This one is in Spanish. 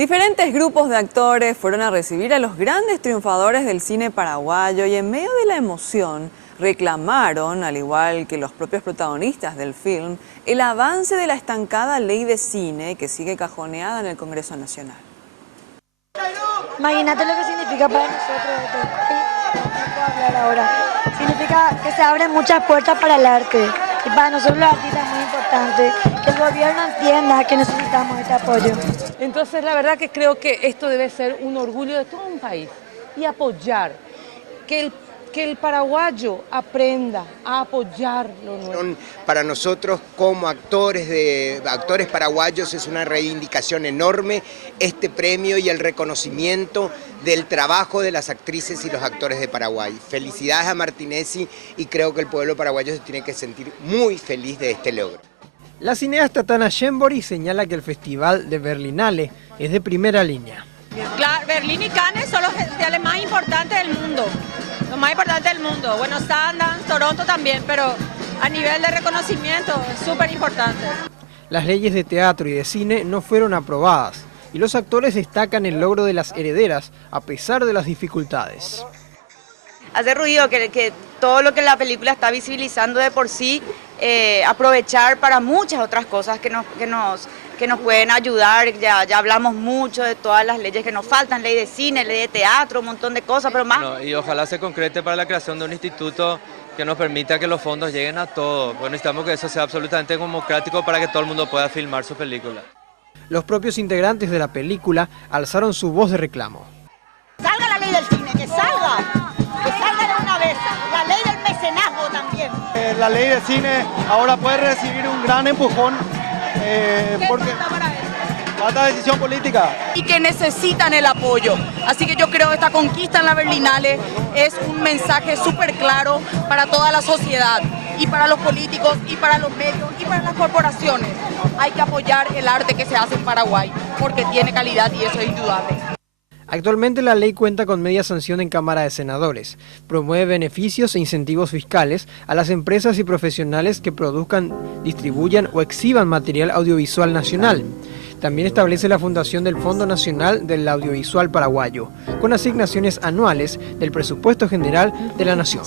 Diferentes grupos de actores fueron a recibir a los grandes triunfadores del cine paraguayo y en medio de la emoción reclamaron, al igual que los propios protagonistas del film, el avance de la estancada ley de cine que sigue cajoneada en el Congreso Nacional. Imagínate lo que significa para nosotros esto. No puedo hablar ahora. Significa que se abren muchas puertas para el arte. Y para nosotros los artistas es muy importante que el gobierno entienda que necesitamos este apoyo. Entonces la verdad que creo que esto debe ser un orgullo de todo un país y apoyar, que el paraguayo aprenda a apoyar lo nuestro. Para nosotros como actores paraguayos es una reivindicación enorme este premio y el reconocimiento del trabajo de las actrices y los actores de Paraguay. Felicidades a Martinezzi y creo que el pueblo paraguayo se tiene que sentir muy feliz de este logro. La cineasta Tana Shembori señala que el Festival de Berlinale es de primera línea. Claro, Berlín y Cannes son los festivales más importantes del mundo. Lo más importante del mundo. Bueno, Sundance, Toronto también, pero a nivel de reconocimiento es súper importante. Las leyes de teatro y de cine no fueron aprobadas y los actores destacan el logro de las herederas a pesar de las dificultades. Hace ruido que todo lo que la película está visibilizando de por sí, aprovechar para muchas otras cosas que nos pueden ayudar. Ya hablamos mucho de todas las leyes que nos faltan, ley de cine, ley de teatro, un montón de cosas, pero más. Bueno, y ojalá se concrete para la creación de un instituto que nos permita que los fondos lleguen a todos. Bueno, necesitamos que eso sea absolutamente democrático para que todo el mundo pueda filmar su película. Los propios integrantes de la película alzaron su voz de reclamo. ¡Salga la ley del cine! ¡Que salga! ¡Que salga de una vez! ¡La ley del mecenazgo también! La ley de cine ahora puede recibir un gran empujón porque falta decisión política. Y que necesitan el apoyo. Así que yo creo que esta conquista en la Berlinale es un mensaje súper claro para toda la sociedad y para los políticos y para los medios y para las corporaciones. Hay que apoyar el arte que se hace en Paraguay porque tiene calidad y eso es indudable. Actualmente la ley cuenta con media sanción en Cámara de Senadores. Promueve beneficios e incentivos fiscales a las empresas y profesionales que produzcan, distribuyan o exhiban material audiovisual nacional. También establece la fundación del Fondo Nacional del Audiovisual Paraguayo, con asignaciones anuales del presupuesto general de la Nación.